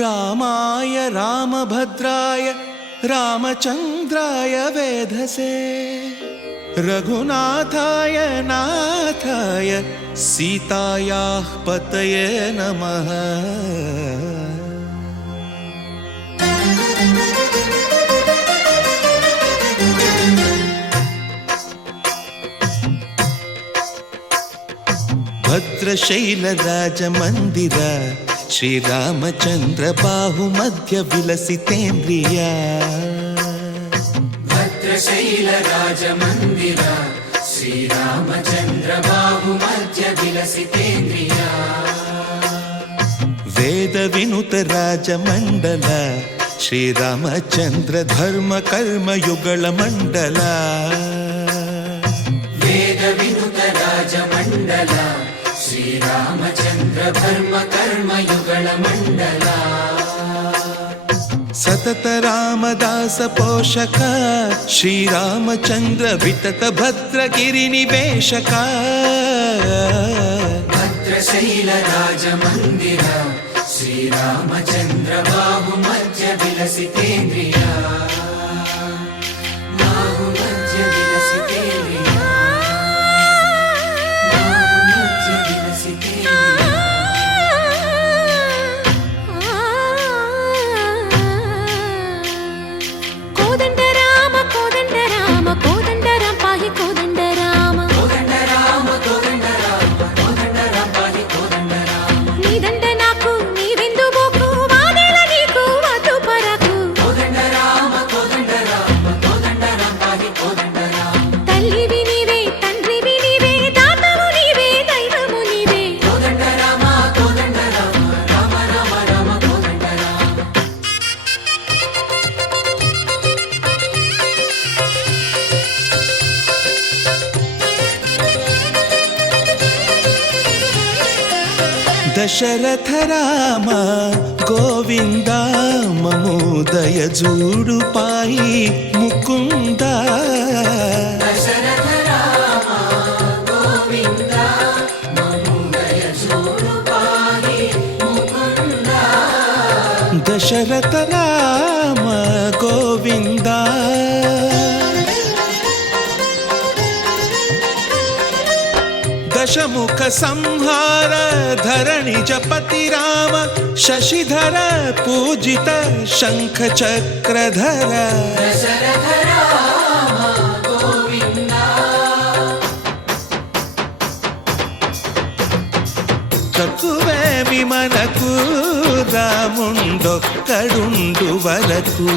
रामाय रामभद्राय रामचन्द्राय वेधसे रघुनाथाय नाथाय सीतायाः पतये नमः। भद्रशैलराजमन्दिर श्रीरामचन्द्र बाहुमध्य विलसितेन्द्रिय भद्रशैलराजमन्दिर श्रीरामचन्द्र बाहुमध्य विलसितेन्द्रिय वेदविनुत राजमण्डल श्रीरामचन्द्र धर्म कर्म युगल मण्डल वेदविनुत राजमण्डल श्रीरामचन्द्र धर्म कर्म युगल मण्डल सतत रामदास पोषक श्रीरामचन्द्र वितत भद्रगिरि निवेशक भद्रशैलराजमन्दिर श्रीरामचन्द्र बाहुमध्य विलसितेन्द्रिय बाहुमध्य विलसितेन्द्रिय बाहुमध्य विलसितेन्द्रिय। कोदंड राम पाहि कोदंड राम कोदंड राम पाहि कोदंड राम नीदंड नाकु नीवेंदु बोकु वादेला नीकु वतु परकु कोदंड राम पाहि कोदंड राम तल्लिवि नीवे तंड्रिवि नीवे दातवु नीवे दैवमु नीवे कोदंड राम राम राम राम कोदंड राम। दशरथ राम गोविंद ममोदय जूडु पाहि मुकुंद दशरथ राम गोविंद ममोदय जूडु पाहि मुकुंद दशरथ राम गोविंद दशमुख संहार धरणि जपति राम शशिधर पूजित शंख चक्रधर दशरथ राम गोविंद తక్కువే విమనకు రాముండొక్కడుండు వరకు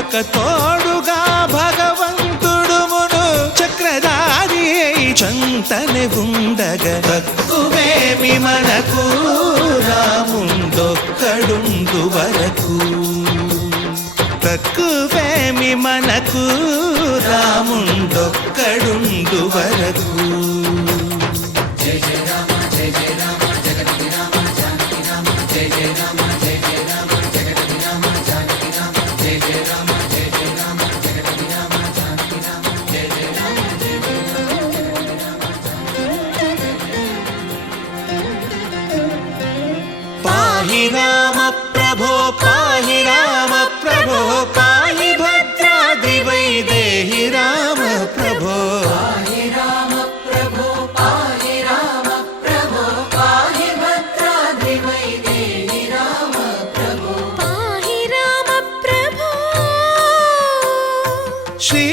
ఒక తోడుగా భగవంతుడు మును చక్రధారి చంతనే ఉండగా తక్కువేమి మనకు రాముండొక్కడుండు వరకు తక్కువేమి మనకు రాముండొక్కడుండు వరకు జయ జయ రామ జయ జయ రామ జగతి రామ జానకి రామ జయ జయ రామ జయ జయ రామ జగతి రామ జానకి రామ జయ జయ రామ జయ జయ రామ జగతి రామ జానకి రామ జయ జయ రామ జయ జయ రామ పాహి రామ ప్రభో పాహి రామ ప్రభో పాహి భద్రాద్రి వైదేహి రామ ప్రభో పాహి రామ ప్రభో పాహి రామ ప్రభో పాహి భద్రాద్రి వైదేహి రామ ప్రభో पाहि राम प्रभो శ్రీ